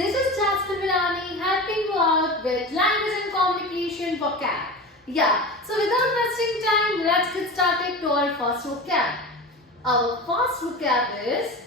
this is Jasmine Milani helping you out with language and communication vocab. Yeah, so without wasting time, let's get started to our first vocab. Our first vocab is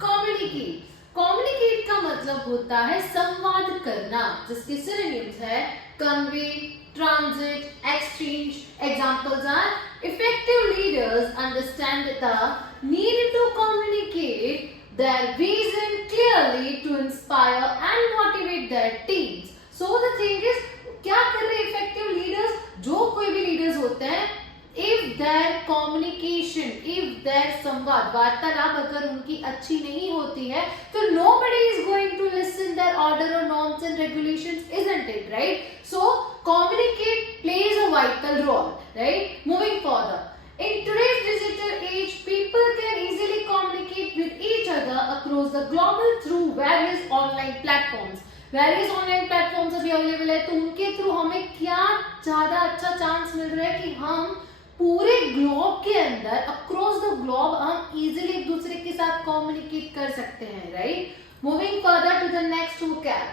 communicate. Communicate का मतलब होता है संवाद करना, जिसके synonyms है convey, transit, exchange. Examples are effective leaders understand the need to communicate their vision clearly to inspire and motivate their teams. So the thing is, क्या कर रहे effective leaders? जो कोई भी leaders होते हैं, if their communication, if their संवाद, वार्तालाप अगर उनकी अच्छी नहीं होती है, तो nobody is going to listen their order or norms and regulations, isn't it, right? So communicate plays a vital role, right? Moving further. In today's digital age, people can easily communicate with each other across the global through various online platforms. Various online platforms अभी available है, तो उनके through हमें क्या ज़्यादा अच्छा chance मिल रहा है कि हम पूरे ग्लोब के अंदर, अक्रॉस द ग्लोब, हम इजीली एक दूसरे के साथ कम्युनिकेट कर सकते हैं, right? Moving further to the next vocab.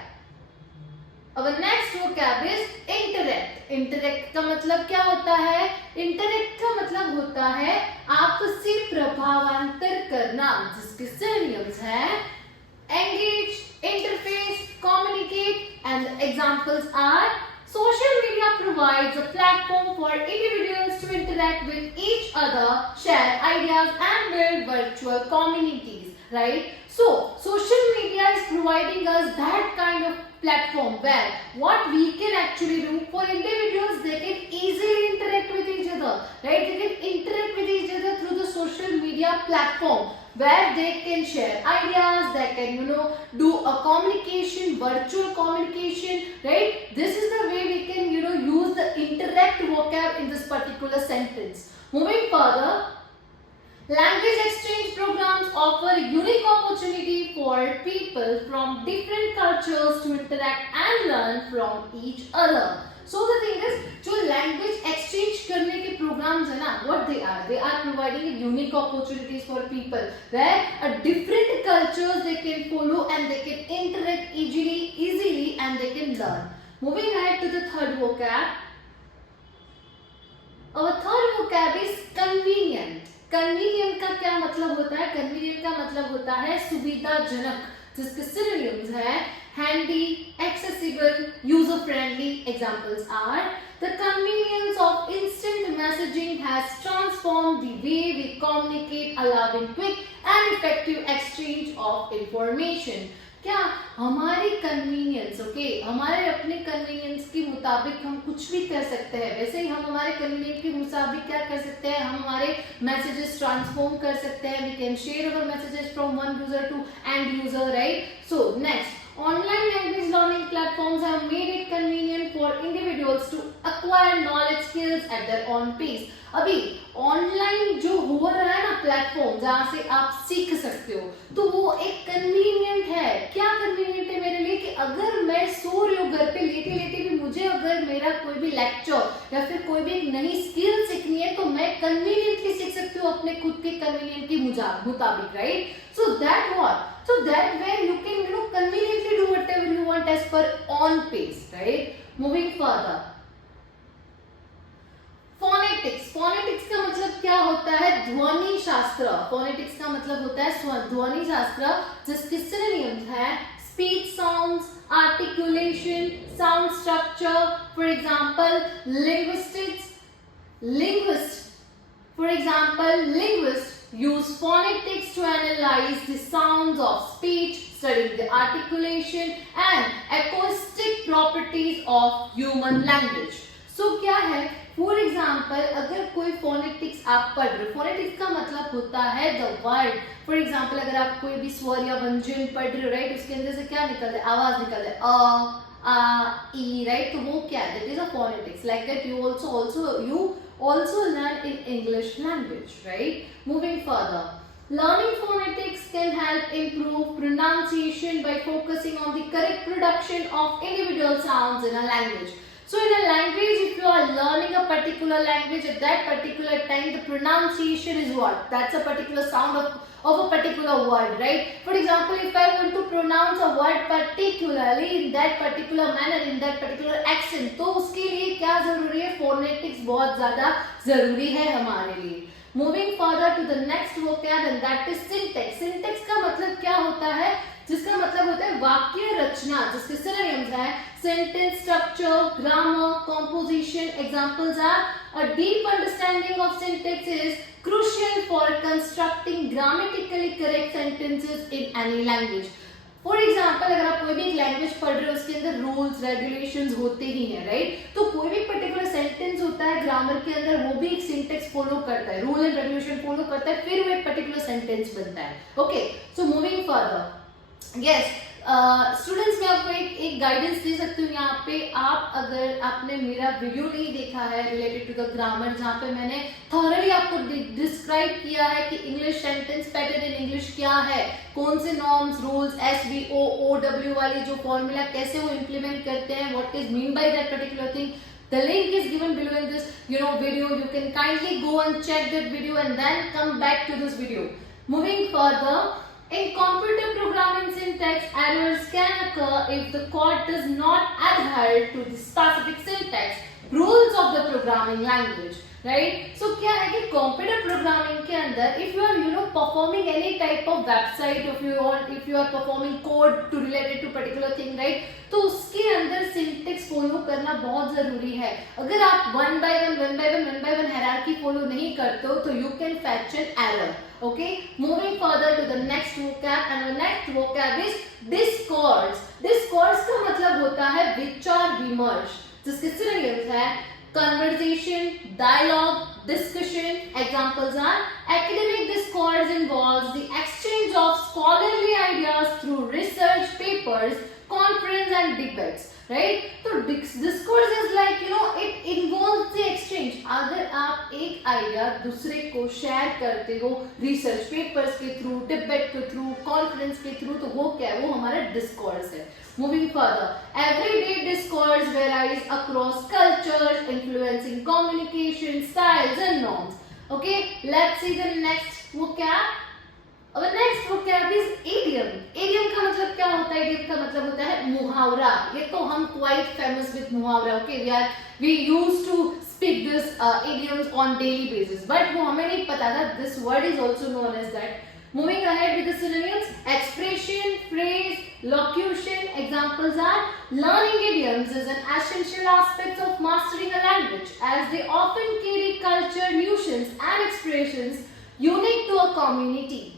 Our next vocab is interact. Interact का मतलब क्या होता है? Interact का मतलब होता है आपसी प्रभावांतर करना, जिसके synonyms हैं engage, interface, communicate, and the examples are social media provides a platform for individuals to interact with each other, share ideas, and build virtual communities, right? So social media is providing us that kind of platform where what we can actually do for individuals, they can easily interact with each other, right? They can interact with each other through the social media platform where they can share ideas, they can do a communication, virtual communication, right? This is the way we can use the interact vocab in this particular sentence. Moving further, language exchange programs offer unique opportunity for people from different cultures to interact and learn from each other. So the thing is, जो language exchange करने के programs है ना, what they are providing unique opportunities for people where a different cultures they can follow and they can interact easily and they can learn. Moving ahead to the third vocab. Our third vocab is convenient. Convenient का क्या मतलब होता है? Convenient का मतलब होता है सुविधाजनक, जिसके सिनोनिम्स है handy, accessible, user friendly. Examples are the convenience of instant messaging has transformed the way we communicate, allowing quick and effective exchange of information. क्या हमारी कन्वीनियंस, ओके, हमारे अपने कन्वीनियंस के मुताबिक हम कुछ भी कर सकते हैं. वैसे ही हम हमारे कन्वीनियंस के मुताबिक क्या कर सकते हैं? हम हमारे मैसेजेस ट्रांसफॉर्म कर सकते हैं. We can share our messages from one user to end user, right? So next, online language learning platforms have made it convenient for individuals to acquire knowledge skills at their own pace. अभी online जो हो रहा है ना platform जहाँ से आप सीख सकते हो, तो वो एक कन्वीनियंट है. क्या कन्वीनियंट है मेरे लिए? कि अगर मैं सो रही हूँ घर पे लेटे लेटे भी, मुझे अगर मेरा कोई भी लेक्चर या फिर कोई भी एक नई स्किल सीखनी है, तो मैं कन्वीनियंटली सीख सकती हूँ अपने खुद के कन्वीनियंट के मुताबिक, right? So that what? So that way you can conveniently do whatever you want as per own pace, right? Moving further. Phonetics. Phonetics का मतलब क्या होता है? ध्वनि शास्त्र. Phonetics का मतलब होता है ध्वनि शास्त्र, जिसके synonyms है speech sounds, articulation, sound structure. For example, linguists use phonetics to analyze the sounds of speech, studying the articulation and acoustic properties of human language. So क्या है? For example, अगर कोई phonetics आप पढ़ रहे हो, phonetics का मतलब होता है the word. For example, अगर आप कोई भी स्वर या व्यंजन पढ़ रहे हो, राइट, उसके अंदर से क्या निकल रहा है? आवाज निकल रहा है e, राइट? तो वो क्या है? That is a phonetics. Like that you also learn in English language, right? Moving further, learning phonetics can help improve pronunciation by focusing on the correct production of individual sounds in a language. So in a language, if you are learning a particular language at that particular time, the pronunciation is what? That's a particular sound of a particular word, right? For example, if I want to pronounce a word particularly in that particular manner, in that particular accent, तो उसके लिए क्या जरूरी है? Phonetics बहुत ज़्यादा जरूरी है हमारे लिए. Moving further to the next vocab, and that is syntax. Syntax का मतलब क्या होता है? जिसका मतलब होता है वाक्य रचना, जिसके synonyms है sentence structure, grammar, composition. Examples are: a deep understanding of syntax is crucial for constructing grammatically correct sentences in any language. For example, अगर आप कोई भी एक लैंग्वेज पढ़ रहे हो, उसके अंदर रूल्स रेगुलेशंस होते ही हैं, राइट? तो कोई भी पर्टिकुलर सेंटेंस होता है ग्रामर के अंदर, वो भी एक सिंटेक्स फॉलो करता है, रूल एंड रेगुलेशन फॉलो करता है, फिर वो एक पर्टिकुलर सेंटेंस बनता है. Okay, so moving further, yes students, मैं आपको एक गाइडेंस दे सकती हूँ यहाँ पे. आप अगर आपने मेरा वीडियो नहीं देखा है रिलेटेड टू द ग्रामर, जहाँ पे मैंने थॉरली आपको डिस्क्राइब किया है कि English sentence pattern in English क्या है, कौन से नॉर्म्स, रूल्स, SVO, OW वाली जो फॉर्मूला कैसे वो इम्प्लीमेंट करते हैं, what is mean by that particular thing. The link is given below in this video. You can kindly go and check that video and then come back to this video. Moving further, in computer programming syntax, errors can occur if the code does not adhere to the specific syntax rules of the programming language. Right? So क्या है कि computer programming के अंदर if you are performing any type of website, if you are performing code to related to particular thing, right? तो उसके अंदर syntax follow करना बहुत जरूरी है. अगर आप one by one hierarchy follow नहीं करते हो तो you can fetch an error. Okay, moving further to the next vocab, and the next vocab is discourse. Discourse का मतलब होता है विचार विमर्श, जिसके synonyms है conversation, dialogue, discussion. Examples are: academic discourse involves the exchange of scholarly ideas through research papers, conference and debates. Right? तो discourse is like it involves the exchange. अगर आप एक आइडिया दूसरे को शेयर करते हो रिसर्च पेपर्स के through, debate के थ्रू, कॉन्फ्रेंस के थ्रू, तो वो क्या है? वो हमारा डिस्कोर्स है. Moving further, everyday discourse varies across cultures, influencing communication styles and norms. Okay, let's see the next vocab. Our next vocab is idiom. Idiom का मतलब क्या होता है? Idiom का मतलब होता है मुहावरा. ये तो हम quite famous with मुहावरा. Okay, we used to speak this idioms on daily basis. But वो हमें नहीं पता था this word is also known as that. Moving ahead with the synonyms: expression, phrase, locution. Examples are: learning idioms is an essential aspect of mastering a language, as they often carry culture, nuisance and expressions unique to a community.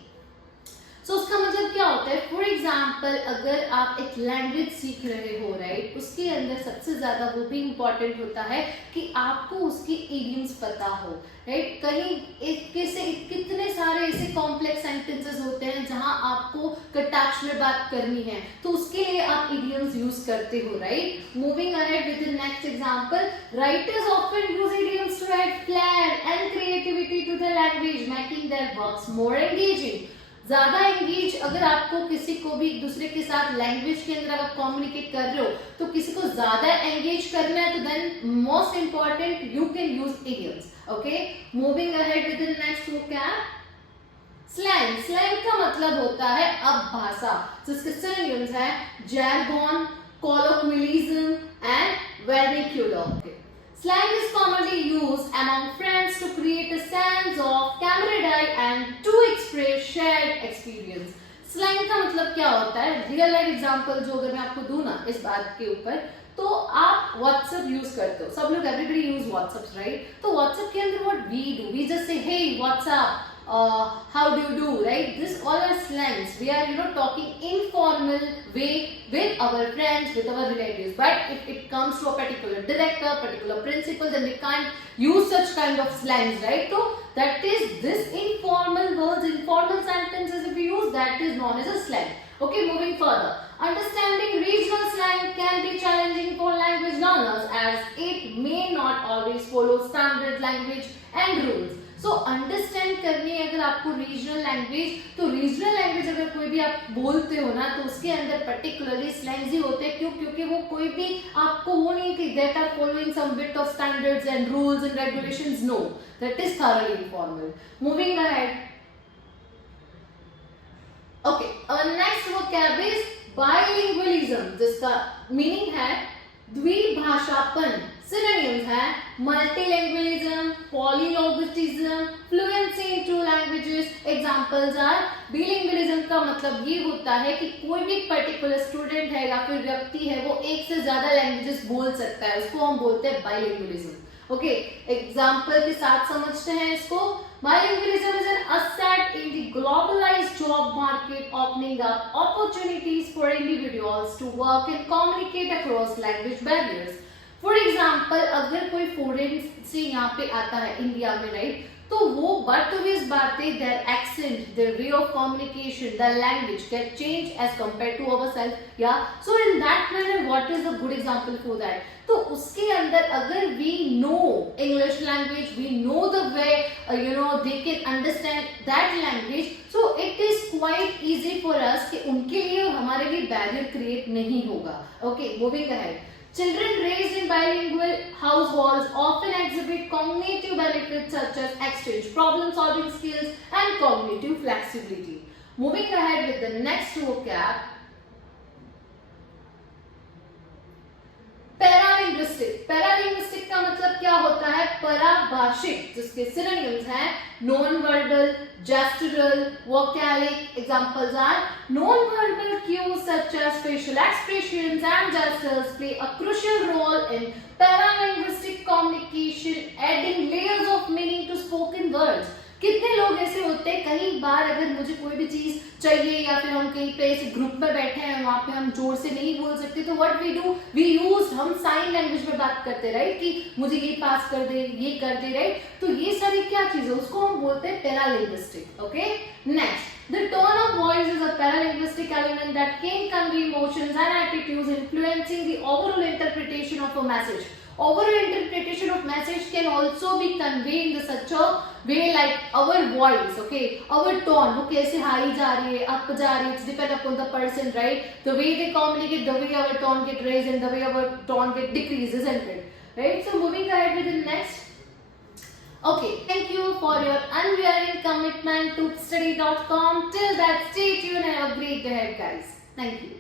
So उसका मतलब क्या होता है? For example, अगर आप एक language सीख रहे हो, राइट, उसके अंदर सबसे ज्यादा वो भी इम्पोर्टेंट होता है कि आपको उसके इडियम्स पता हो, राइट? कहीं कितने सारे ऐसे कॉम्प्लेक्स सेंटेंसेस होते हैं जहां आपको कटाक्ष में बात करनी है, तो उसके लिए आप इडियम्स यूज करते हो, right? Moving ahead with the next example, writers often use idioms to add flair and creativity to the language, making their works more engaging. ज्यादा एंगेज, अगर आपको किसी को भी दूसरे के साथ लैंग्वेज के अंदर अगर कम्युनिकेट कर रहे हो तो किसी को ज्यादा एंगेज करना है, तो then most important you can use idioms. Okay, moving ahead with the next vocab, slang. Slang का मतलब होता है अब भाषा, जिसके सिनोनिम्स है jargon, colloquialism and vernacular. Slang is commonly used among friends to create a sense of camaraderie and to express shared experience. Slang का मतलब क्या होता है? रियल लाइफ एग्जांपल जो अगर मैं आपको दूं ना इस बात के ऊपर, तो आप WhatsApp यूज करते हो, सब लोग, एवरीबडी यूज WhatsApp, राइट? तो WhatsApp के अंदर what we do, we just say hey WhatsApp, how do you do, right? This all are slangs. We are talking informal way with our friends, with our relatives. But if it comes to a particular director, particular principal, then we can't use such kind of slangs, right? So that is this informal words, informal sentences, if we use, that is known as a slang. Okay, moving further. Understanding regional slang can be challenging for language learners, as it may not always follow standard language and rules. So understand करनी अगर आपको regional language, तो regional language अगर कोई भी आप बोलते हो ना, तो उसके अंदर पर्टिकुलरली स्लैंग्स ही होते हैं। क्यों? क्योंकि वो कोई भी आपको वो नहीं कि that are following some bit of standards and rules and regulations, no, that is thoroughly informal. Moving ahead, okay, और नेक्स्ट वोकैब इज बाइलिंगुअलिज्म, जिसका मीनिंग है द्विभाषापन। सिनोनिम्स है multilingualism, polylogism, fluency in two languages. Examples are, bilingualism का मतलब ये होता है कि कोई भी पर्टिकुलर स्टूडेंट है या फिर व्यक्ति है वो एक से ज्यादा लैंग्वेजेस बोल सकता है, उसको हम बोलते हैं बाइलिंगुअलिज्म। ओके, एग्जांपल के साथ समझते हैं इसको। Bilingualism is an asset in the globalized job market, opening up opportunities for individuals to work and communicate across language barriers. For example, अगर कोई फॉरेन से यहाँ पे आता है इंडिया में, राइट, तो वो बर्थ बातें, their accent, their way of communication, their language get changed as compared to ourselves. Yeah, so in that manner, what is a good example for that? तो उसके अंदर अगर we know English language, we know the way they can understand that language, so it is quite easy for us कि उनके लिए हमारे लिए barrier create नहीं होगा. Okay, moving ahead. Children raised in bilingual households often exhibit cognitive benefits such as exchange, problem-solving skills, and cognitive flexibility. Moving ahead with the next vocab, paralinguistic. Paralinguistic का मतलब क्या होता है? पराभाषिक, जिसके सिनोनिम्स हैं non verbal, gestural, vocalic. Examples are non-verbal cues such as facial expressions and gestures play a crucial role in paralinguistic communication, adding layers of meaning to spoken words. कितने लोग ऐसे होते हैं, कई बार अगर मुझे कोई भी चीज चाहिए या फिर हम कहीं पे ऐसे ग्रुप में बैठे हैं, वहां पे हम जोर से नहीं बोल सकते, तो what we do, we use, हम साइन लैंग्वेज में बात करते, राइट, कि मुझे ये पास कर दे, ये कर दे, राइट। तो ये सारी क्या चीज है, उसको हम बोलते हैं paralinguistic. Okay, next, the tone of voice is a paralinguistic element that can convey emotions and attitudes, influencing the overall interpretation of a message. Overall interpretation of message can also be conveyed in such a way like our voice, okay, our tone, वो कैसे high जा रही है, up जा रही है, it's depend upon the person, right, the way they communicate, the way our tone get raised and the way our tone get decreased, isn't it, right? So moving ahead with the next. Okay, thank you for your unwavering commitment to study.com. Till that, stay tuned and have a great day ahead, guys. Thank you.